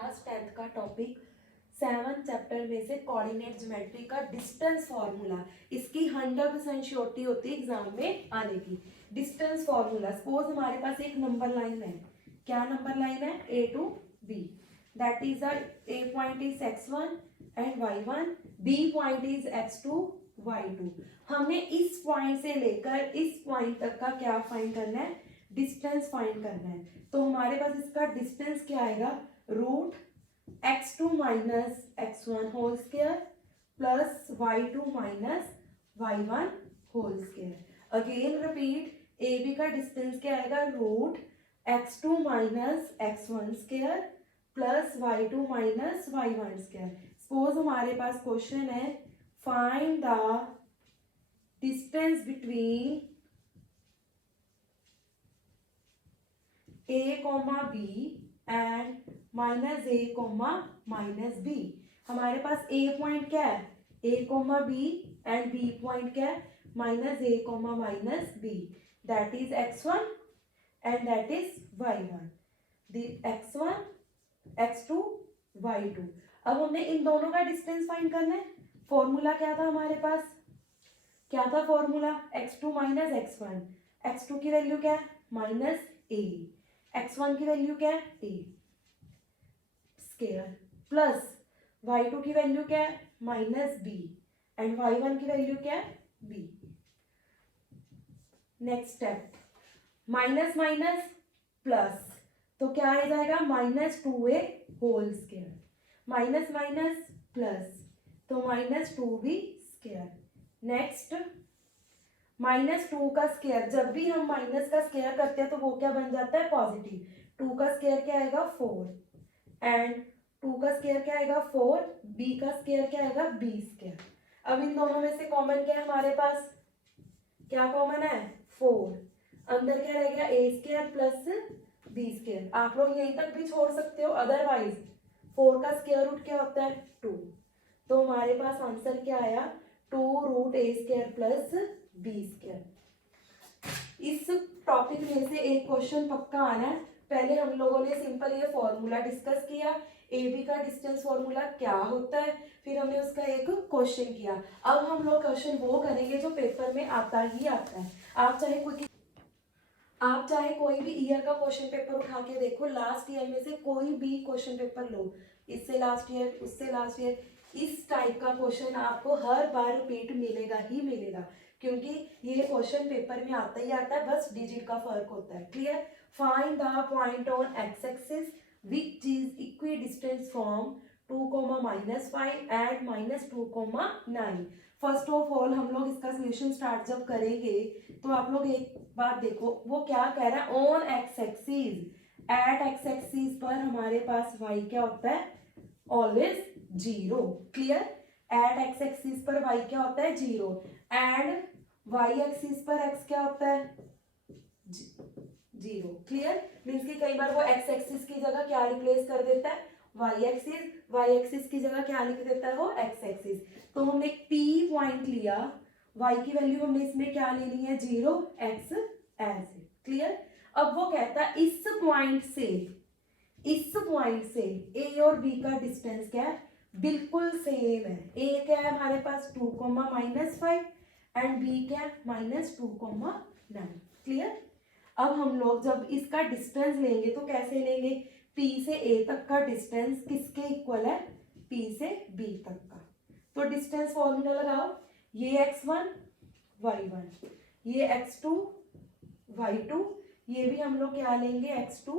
Class 10th का topic 7 chapter में से कोऑर्डिनेट ज्योमेट्री का डिस्टेंस फार्मूला। इसकी 100% श्योरिटी होती है एग्जाम में आने की। डिस्टेंस फार्मूला, सपोज हमारे पास एक नंबर लाइन है। क्या नंबर लाइन है? A to B, that is A point is x1 and y1, B point is x2 y2। हमने इस पॉइंट से लेकर इस पॉइंट तक का क्या फाइंड करना है? डिस्टेंस फाइंड करना है। तो हमारे पास इसका डिस्टेंस क्या आएगा? Root x2 minus x1 whole square plus y2 minus y1 whole square. Again repeat, A B का डिस्टेंस क्या आएगा? Root x2 minus x1 square plus y2 minus y1 square. Suppose हमारे पास क्वेश्चन है, find the distance between a comma b and minus a comma minus b। हमारे पास a point क्या है? a comma b and b point क्या है? Minus a comma minus b, that is x1 and that is y1, x1 x2 y2। अब हमने इन दोनों का डिस्टेंस फाइंड करना है। फॉर्मूला क्या था हमारे पास? क्या था formula? x2 minus x1। x2 की वैल्यू क्या है? माइनस a, x1 की वैल्यू क्या है? a स्क्वायर प्लस y2 की वैल्यू क्या है? माइनस b एंड y1 की वैल्यू क्या है? b। Next step, minus minus plus, तो क्या आ जाएगा? Minus 2a whole square, minus minus plus, तो minus 2b square. Next, minus 2 का स्क्वायर, जब भी हम माइनस का स्क्वायर करते हैं तो वो क्या बन जाता है? पॉजिटिव। 2 का स्क्वायर क्या आएगा? 4 एंड 2 का स्क्वायर क्या आएगा? 4, b का स्क्वायर क्या आएगा? b square. अब इन दोनों में से कॉमन क्या है हमारे पास? क्या कॉमन है? 4। अंदर क्या रह गया? a square plus b square. आप लोग यहीं तक भी छोड़ सकते हो, अदरवाइज 4 का स्क्वायर रूट क्या होता है? 2। तो हमारे पास आंसर क्या आया? 2 root a square plus b square. इस टॉपिक में से एक क्वेश्चन पक्का आना है। पहले हम लोगों ने सिंपल ये फॉर्मूला डिस्कस किया, ए बी का डिस्टेंस फॉर्मूला क्या होता है, फिर हमने उसका एक क्वेश्चन किया। अब हम लोग क्वेश्चन वो करेंगे जो पेपर में आता ही आता है। आप चाहे कोई भी ईयर का क्वेश्चन पेपर उठा के देखो, लास्ट ईयर में से कोई भी क्वेश्चन पेपर लो, इससे लास्ट ईयर, उससे लास्ट ईयर, इस टाइप का क्वेश्चन आपको हर बार रिपीट मिलेगा ही मिलेगा, क्योंकि ये क्वेश्चन पेपर में आता ही आता है, बस डिजिट का फर्क होता है। Clear? Find the point on X axis which is equi distance from 2, -5 and -2, 9। First of all हम लोग इसका सोल्यूशन स्टार्ट जब करेंगे तो आप लोग एक बात देखो, वो क्या कह रहा है? On X axis, at X axis पर हमारे पास y क्या होता है? Always 0। Clear? At X axis पर y क्या होता है? 0 एंड y एक्सिस पर x क्या होता है? 0। क्लियर? मीन्स कि कई बार वो x एक्सिस की जगह क्या रिप्लेस कर देता है? y एक्सिस, y एक्सिस की जगह क्या लिख देता है? वो x एक्सिस। तो हमने एक P पॉइंट लिया, y की वैल्यू हमने इसमें क्या लेनी है? 0, x ऐसे। क्लियर? अब वो कहता है इस पॉइंट से a और b का डिस्टेंस क्या है? बिल्कुल सेम है। a क्या है हमारे पास? 2, -5 एंड b क्या है? -2, 9। क्लियर? अब हम लोग जब इसका डिस्टेंस लेंगे तो कैसे लेंगे? P से A तक का डिस्टेंस किसके इक्वल है? P से B तक का। तो डिस्टेंस फॉर्मूला लगाओ, ये x1 y1, ये x2 y2, ये भी हम लोग क्या लेंगे? x2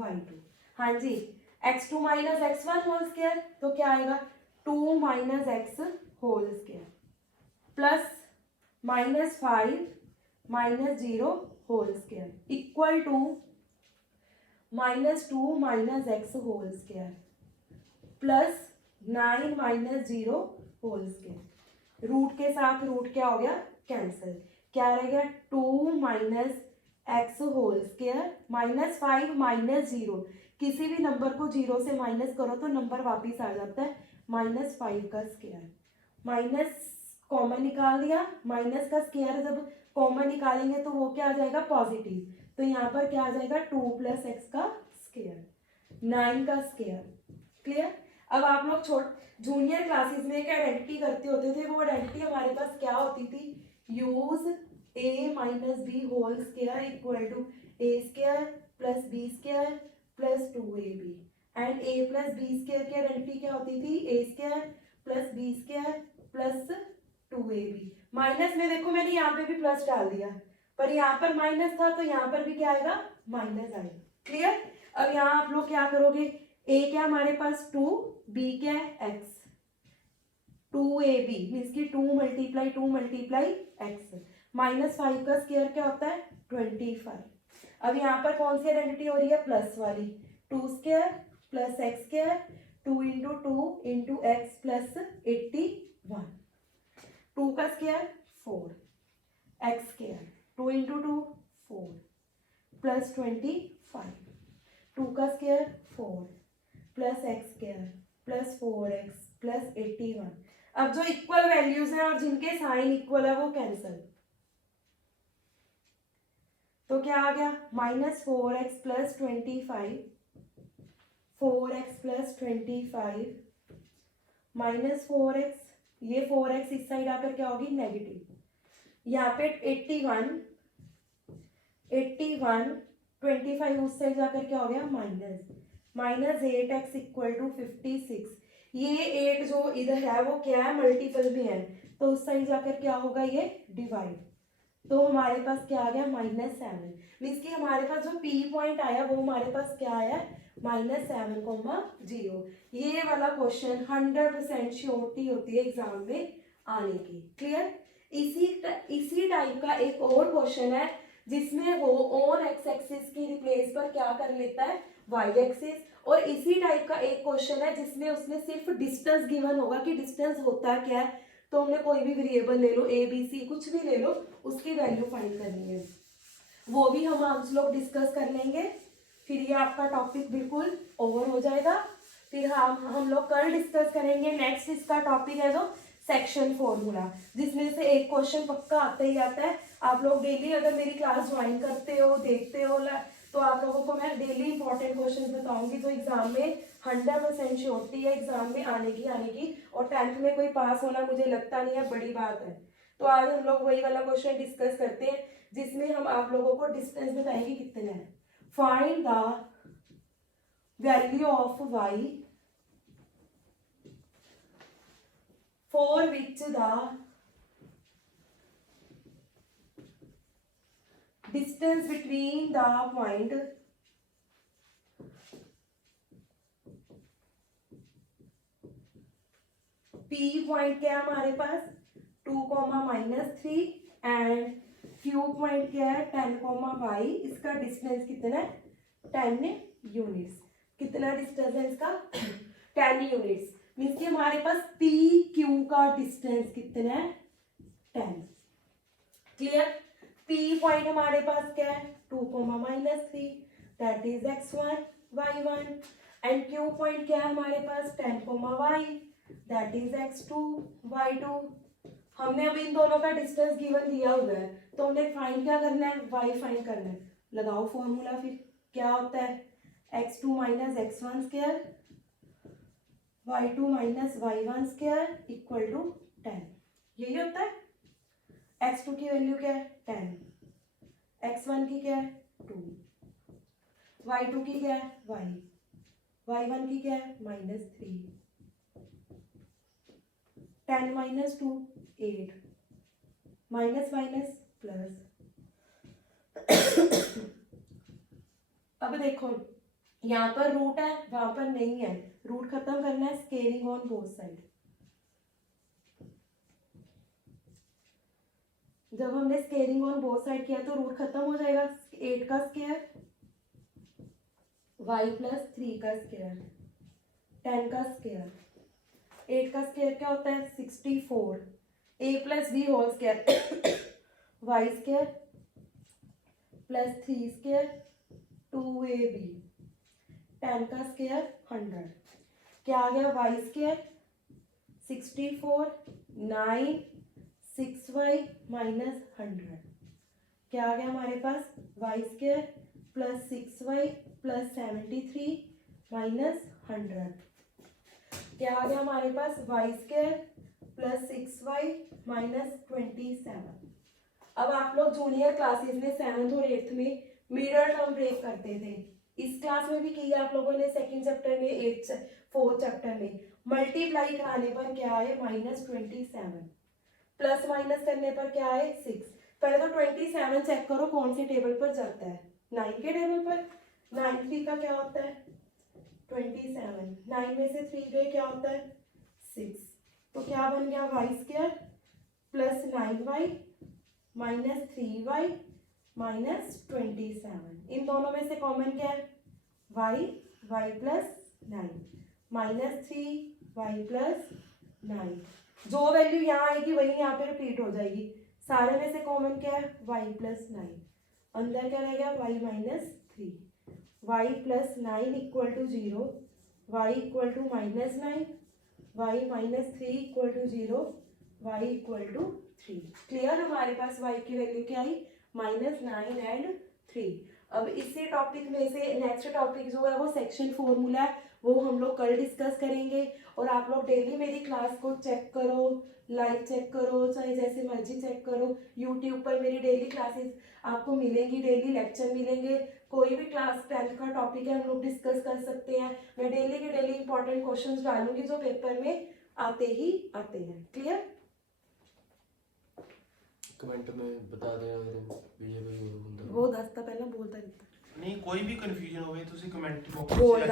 y2। हाँ जी, x2 minus x1 whole square, तो क्या आएगा? 2 minus x whole square plus -5 -0 whole square equal to -2 minus x whole square plus 9 minus 0 whole square. Root के साथ रूट क्या हो गया? कैंसिल। क्या रह गया? 2 माइनस x होल स्क्वायर -5 -0। किसी भी नंबर को 0 से माइनस करो तो नंबर वापिस आ जाता है -5 का स्क्वायर। माइनस कॉमन निकाल दिया, माइनस का स्क्वायर जब कॉमन निकालेंगे तो वो क्या आ जाएगा? पॉजिटिव। तो यहाँ पर क्या आ जाएगा? 2 + x का स्क्वायर, 9 का स्क्वायर क्लियर। अब आप लोग जूनियर क्लासेस में एक आइडेंटिटी करते होते थे, वो आइडेंटिटी हमारे पास क्या होती थी, use a minus B whole square equal to a square plus B square plus 2ab and a plus B square की आइडेंटिटी क्या होती थी, a square plus B square plus 2ab। Minus में देखो मैंने यहाँ पे भी प्लस डाल दिया, पर यहाँ पर माइनस था तो यहाँ पर भी क्या आएगा, माइनस आएगा। क्लियर। अब यहाँ आप लोग क्या करोगे, a क्या हमारे पास 2, b क्या है x, 2ab मीन्स की 2 मल्टीप्लाई x, -5 का स्क्वायर क्या होता है 25। अब यहाँ पर कौन सी आइडेंटिटी हो रही है, प्लस वाली, 2 square plus x square 2 into 2 into x plus 81, 2 का square 4, x square 2 into 2 4 plus 25, 2 का square 4 plus x square plus 4x plus 81। अब जो इक्वल वैल्यूज हैं और जिनके साइन इक्वल है वो कैंसल, तो क्या आ गया, -4x plus 25, 4x plus 25 -4x, ये 4x इस साइड आकर क्या होगी, नेगेटिव, यहाँ पे 81 25 उस साइड जाकर क्या हो गया, -8x इक्वल टू 56। ये 8 जो इधर है वो क्या है, मल्टीपल में है, तो उस साइड जाकर क्या होगा, ये डिवाइड, तो हमारे पास क्या आ गया, -7 मीन्स कि हमारे पास जो P पॉइंट आया वो हमारे पास क्या आया, -7,0। ये वाला क्वेश्चन 100% श्योरिटी होती है एग्जाम में आने की। क्लियर। इसी टाइप का एक और क्वेश्चन है जिसमें वो ऑन एक्स एक्सिस की रिप्लेस पर क्या कर लेता है, वाई एक्सिस, और इसी टाइप का एक क्वेश्चन है जिसमें उसने सिर्फ डिस्टेंस गिवन होगा कि डिस्टेंस होता क्या है, तो हमने कोई भी वेरिएबल ले लो, ए बी सी कुछ भी ले लो, उसकी वैल्यू फाइंड करनी है, वो भी हम आप लोग डिस्कस कर लेंगे, फिर ये आपका टॉपिक बिल्कुल ओवर हो जाएगा। फिर हम लोग कल डिस्कस करेंगे नेक्स्ट इसका टॉपिक है जो सेक्शन फॉर्मूला, जिसमें से एक क्वेश्चन पक्का आता ही आता है। आप लोग डेली अगर मेरी क्लास ज्वाइन करते हो, देखते हो, तो आप लोगों को मैं डेली इंपॉर्टेंट क्वेश्चन बताऊंगी जो एग्जाम में 100% श्योरिटी है एग्जाम में आने की, और 10th में कोई पास होना मुझे लगता नहीं है बड़ी बात है। तो आज हम लोग वही वाला क्वेश्चन डिस्कस करते हैं जिसमें हम आप लोगों को डिस्टेंस बताएंगे कितने हैं। Find the value of y for which the distance between the point P point क्या है हमारे पास 2, -3 एंड Q पॉइंट क्या है 10, y, इसका डिस्टेंस कितना है 10 यूनिट्स। कितना डिस्टेंस है इसका 10 यूनिट्स, मीन्स कि हमारे पास पी क्यू का डिस्टेंस कितना है 10। क्लियर। पी पॉइंट हमारे पास क्या है 2, -3 that is x1 y1 and Q point क्या है हमारे पास 10, y that is x2 y2। हमने अभी इन दोनों का डिस्टेंस गिवन दिया हुआ है, तो हमने फाइंड क्या करना है, y फाइंड करना है। लगाओ फॉर्मूला, फिर क्या होता है x2 minus x1 square y2 minus y1 square equal to 10, यही होता है। x2 की वैल्यू क्या है 10, x1 की क्या है 2, y2 की क्या है y1 की क्या है -3, 10 माइनस 2 8, माइनस माइनस प्लस। अब देखो यहाँ पर रूट है, वहां पर नहीं है, रूट खत्म करना है, स्केलिंग ऑन बोथ साइड। जब हमने स्केलिंग ऑन बोथ साइड किया तो रूट खत्म हो जाएगा, 8 का स्क्वायर y प्लस 3 का स्क्वायर 10 का स्क्वायर, 8 का स्क्वायर क्या होता है 64, a plus B whole square y square plus 3 square 2ab 10 का स्क्वायर 100, क्या आ गया y स्क्वायर 64 9 6y माइनस 100, क्या आ गया हमारे पास y square plus 6y plus 73 minus 100। क्या आ गया हमारे पास Y square plus 6y minus 27। अब आप लोग जूनियर क्लासेस में 7th और 8th में मिडल टर्म ब्रेक करते थे, इस क्लास में भी किया आप लोगों ने, सेकंड चैप्टर में, 4th चैप्टर में। मल्टीप्लाई कराने पर क्या आए माइनस 27, प्लस माइनस करने पर क्या आए 6। पहले तो 27 चेक करो कौन सी टेबल पर जाता है, 9 के टेबल पर। 9 3 का क्या होता है 27, 9 में से 3 गए क्या होता है 6, तो क्या बन गया Y square plus 9y minus 3y minus 27। इन दोनों में से कॉमन क्या है y plus 9 minus 3y plus 9। जो वैल्यू यहाँ आएगी वही यहाँ पे रिपीट हो जाएगी। सारे में से कॉमन क्या है y प्लस 9, अंदर क्या रहेगा y minus 3, y plus 9 equal to 0, y equal to minus 9, y minus 3 equal to 0, y equal to 3। Clear, हमारे पास y की वैल्यू क्या आई -9 एंड 3। अब इसी टॉपिक में से नेक्स्ट टॉपिक जो है वो सेक्शन फॉर्मूला है, वो हम लोग कल डिस्कस करेंगे। और आप लोग डेली मेरी क्लास को चेक करो, लाइव चेक करो, चाहे जैसे मर्जी चेक करो। यूट्यूब पर मेरी डेली क्लासेस आपको मिलेंगी, डेली लेक्चर मिलेंगे। कोई भी क्लास 10th का टॉपिक है हम लोग डिस्कस कर सकते हैं। मैं डेली के डेली इंपॉर्टेंट क्वेश्चंस डालूंगी जो पेपर में आते ही आते हैं। क्लियर, कमेंट में बता देना अगर वीडियो कोई और ਹੁੰਦਾ वो 10 ਤਾਂ ਪਹਿਲਾਂ ਬੋਲਦਾ ਨਹੀਂ ਨਹੀਂ ਕੋਈ ਵੀ ਕਨਫਿਊਜ਼ਨ ਹੋਵੇ ਤੁਸੀਂ ਕਮੈਂਟ ਬਾਕਸ ਬੋਲ ਵਿੱਚ